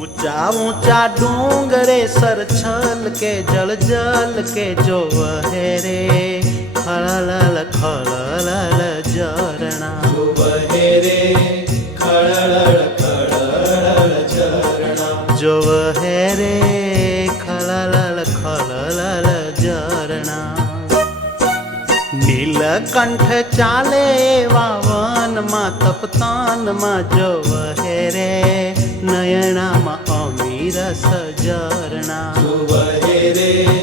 ऊंचा ऊंचा डूंगरे सर छल के जल जल के जो वहे रे खळल खळल झरणा जो वहे रे खळल खळल झरणा जो वहे रे खळल खळल झरणा नीलकंठ चाले वावन मा तपतान मा जो वहे रे नयना मा अमीर सजरणा जो वहे रे